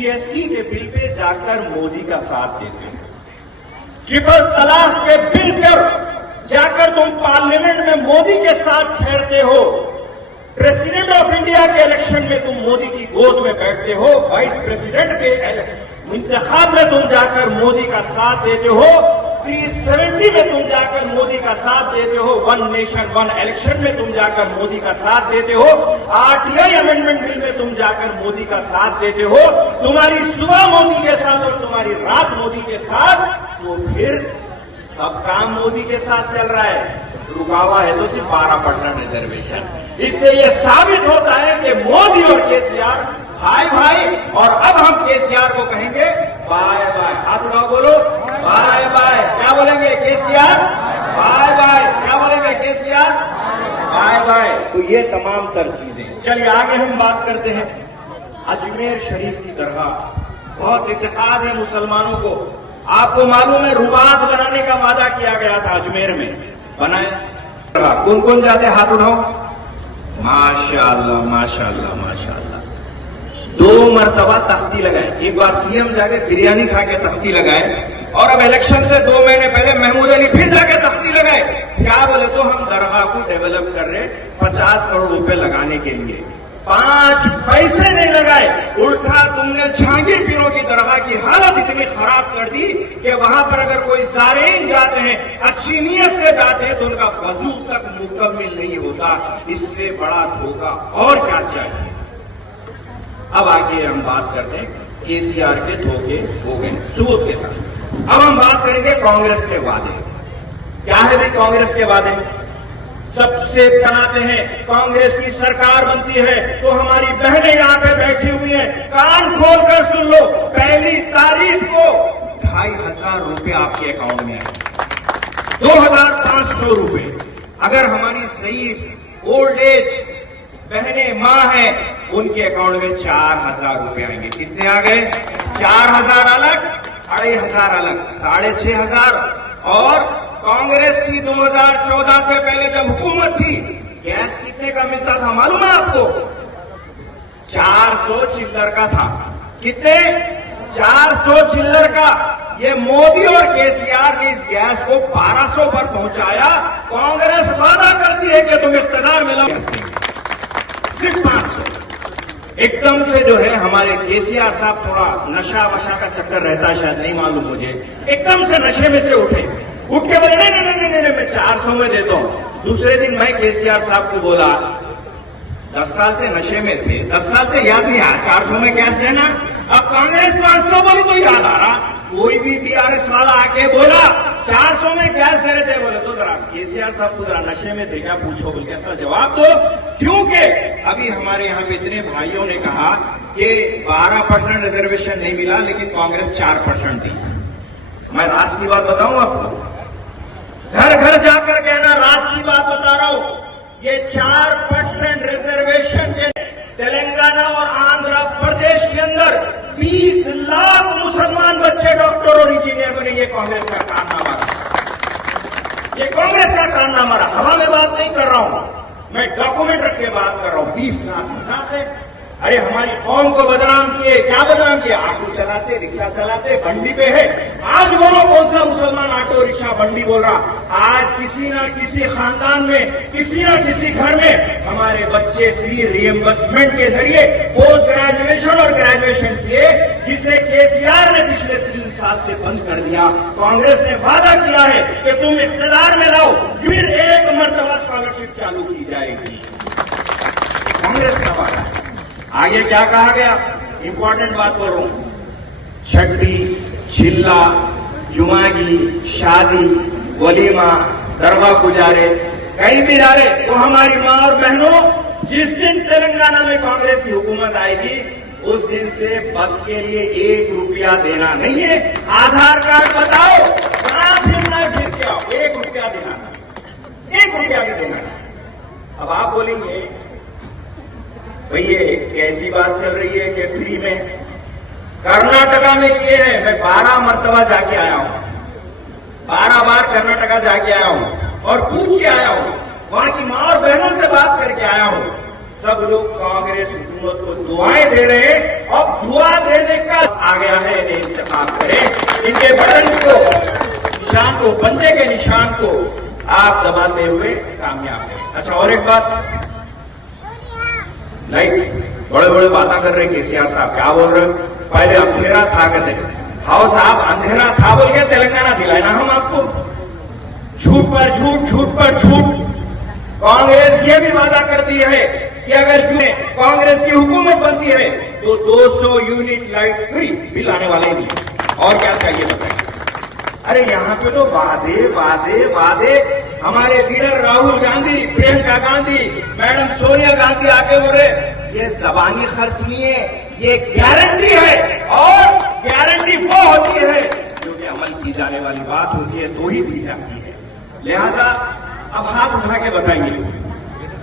GST के bill pay जाकर मोदी का साथ देते हो, ट्रिपल तलाक के बिल पर जाकर तुम पार्लियामेंट में मोदी के साथ ठहरते हो, प्रेसिडेंट ऑफ इंडिया के इलेक्शन में तुम मोदी की गोद में बैठते हो, वाइस प्रेसिडेंट के इंतखाब में तुम जाकर मोदी का साथ देते हो, 370 में तुम जाकर मोदी का साथ देते हो, वन नेशन वन इलेक्शन में तुम जाकर मोदी का साथ देते हो, आरटीआई अमेंडमेंट बिल में तुम जाकर मोदी का साथ देते हो, तुम्हारी सुबह मोदी के साथ और तुम्हारी रात मोदी के साथ, तो फिर सब काम मोदी के साथ चल रहा है। रुका हुआ है तो सिर्फ 12% रिजर्वेशन। इससे यह साबित होता है कि मोदी और केसीआर भाई भाई, और अब हम केसीआर को कहेंगे बाय बाय। हाथ उठाओ, बोलो बाय बाय। क्या बोलेंगे केसीआर? Bye bye. क्या बोलेंगे केसीआर? Bye bye. तो ये तमाम तर चीजें। चलिए आगे हम बात करते हैं अजमेर शरीफ की दरगाह। बहुत इत्तेकाद है मुसलमानों को। आपको मालूम है रुबात बनाने का वादा किया गया था, अजमेर में बनाए। कौन कौन जाते? हाथ उठाओ। माशाअल्लाह माशाअल्लाह माशाअल्लाह। 2 मरतबा तख्ती लगाए। एक बार सीएम जाके बिरयानी खा के तख्ती लगाए, और अब इलेक्शन से 2 महीने पहले महमूद अली फिर जाके तख्ती लगाए। क्या बोले? तो हम दरगाह को डेवलप कर रहे, 50 करोड़ रुपए लगाने के लिए। 5 पैसे नहीं लगाए, उल्टा तुमने जहांगीर पीरों की दरगाह की हालत इतनी खराब कर दी कि वहां पर अगर कोई ज़ायरीन जाते हैं, अच्छी नीयत से जाते हैं, तो उनका वजू तक मुकम्मल नहीं होता। इससे बड़ा धोखा और क्या चाहिए? अब आगे हम बात करते हैं केसीआर के धोखे हो गए सबूत के साथ। अब हम बात करेंगे कांग्रेस के वादे। क्या है भाई कांग्रेस के वादे? सबसे बनाते हैं कांग्रेस की सरकार बनती है तो हमारी बहनें यहां पे बैठी हुई हैं, कान खोलकर सुन लो, पहली तारीख को 2500 रुपए आपके अकाउंट में आए, 2500 रुपए। अगर हमारी सही ओल्ड एज बहनें मां हैं, उनके अकाउंट में 4000 रुपए आएंगे। कितने आ गए? 4000 अलग, 2500 अलग, 6500। और कांग्रेस की 2014 से पहले जब हुकूमत थी, गैस कितने का मिलता था मालूम है आपको? 400 चिल्लर का था। कितने? 400 चिल्लर का। ये मोदी और केसीआर ने इस गैस को 1200 पर पहुंचाया। कांग्रेस वादा करती है कि तुम इख्तियार में लाओ, सिर्फ 500। एकदम से जो है हमारे केसीआर साहब, थोड़ा नशा वशा का चक्कर रहता है, शायद नहीं मालूम मुझे, एकदम से नशे में से उठ के बोले नहीं नहीं नहीं नहीं, मैं 400 में देता हूं। दूसरे दिन मैं केसीआर साहब को बोला, 10 साल से नशे में थे, 10 साल से याद नहीं आया 400 में कैश देना। अब कांग्रेस 500 बोली तो याद आ रहा। कोई भी बीआरएस वाला आके बोला 400 में कैश दे रहे थे, बोले तो जरा केसीआर साहब को जरा नशे में थे क्या पूछो, बोल के ऐसा जवाब दो। क्योंकि अभी हमारे यहाँ पे इतने भाइयों ने कहा कि 12% रिजर्वेशन नहीं मिला, लेकिन कांग्रेस 4% दी। मैं राज की बात बताऊं आपको, घर घर जाकर कहना राज की बात बता रहा हूं। ये 4% रिजर्वेशन के तेलंगाना और आंध्र प्रदेश के अंदर 20 लाख मुसलमान बच्चे डॉक्टर और इंजीनियर बने। ये कांग्रेस का कारनामा रहा, ये कांग्रेस का कारनामा रहा। हवा में बात नहीं कर रहा हूं, मैं डॉक्यूमेंट रख के बात कर रहा हूं। 20 लाख कहां से? अरे हमारी कौम को बदनाम किए। क्या बदनाम किया? ऑटो चलाते, रिक्शा चलाते, बंडी पे है। आज बोलो कौन सा मुसलमान ऑटो रिक्शा बंडी बोल रहा? आज किसी ना किसी खानदान में, किसी ना किसी घर में हमारे बच्चे फ्री रिएम्बर्समेंट के जरिए पोस्ट ग्रेजुएशन और ग्रेजुएशन किए, जिसे केसीआर ने पिछले 3 साल से बंद कर दिया। कांग्रेस ने वादा किया है कि तुम इख्तियार में लाओ, फिर 1 मरतबा स्कॉलरशिप चालू की जाएगी। कांग्रेस का वादा। आगे क्या कहा गया? इंपॉर्टेंट बात बोल रहा हूं। छठी, चिल्ला, जुमागी, शादी, वलीमा, दरगाह गुजारे, कहीं भी जा रहे तो हमारी मां और बहनों, जिस दिन तेलंगाना में कांग्रेस की हुकूमत आएगी, उस दिन से बस के लिए 1 रुपया देना नहीं है। आधार कार्ड बताओ, कहां फिरना फिर के आओ, 1 रुपया देना, 1 रुपया भी देना। अब आप बोलेंगे भाई ये कैसी बात चल रही है कि फ्री में? कर्नाटका में किए हैं। मैं 12 मरतबा जाके आया हूं, 12 बार कर्नाटका जाके आया हूं और पूछ के आया हूं, वहां की मां और बहनों से बात करके आया हूं। सब लोग कांग्रेस हुकूमत को दुआएं दे रहे हैं और दुआ देने का आ गया है। इन्हें इंतखाब करें, इनके बटन को, निशान को, बंदे के निशान को आप दबाते हुए कामयाब हैं। अच्छा, और एक बात, नहीं बड़े बड़े बातें कर रहे हैं केसीआर साहब, क्या बोल रहे हो? पहले अंधेरा था कहते, हाउ साहब अंधेरा था बोल के तेलंगाना दिलाए ना हम आपको। झूठ पर झूठ, झूठ पर झूठ। कांग्रेस ये भी वादा करती है कि अगर कांग्रेस की हुकूमत बनती है तो 200 यूनिट लाइट फ्री बिल आने वाले नहीं। और क्या चाहिए बताइए? अरे यहाँ पे तो वादे वादे वादे। हमारे लीडर राहुल गांधी, प्रियंका गांधी, मैडम सोनिया गांधी आके बोले ये जबानी खर्च नहीं है, ये गारंटी है। और गारंटी वो होती है जो कि अमल की जाने वाली बात होती है तो ही दी जाती है। लिहाजा अब हाथ उठा के बताइए,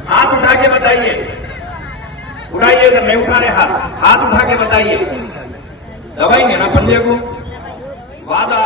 हाथ उठा के बताइए, उठाइए, अगर नहीं उठा रहे हाथ उठा के बताइए, दबाएंगे ना पंजे को? वादा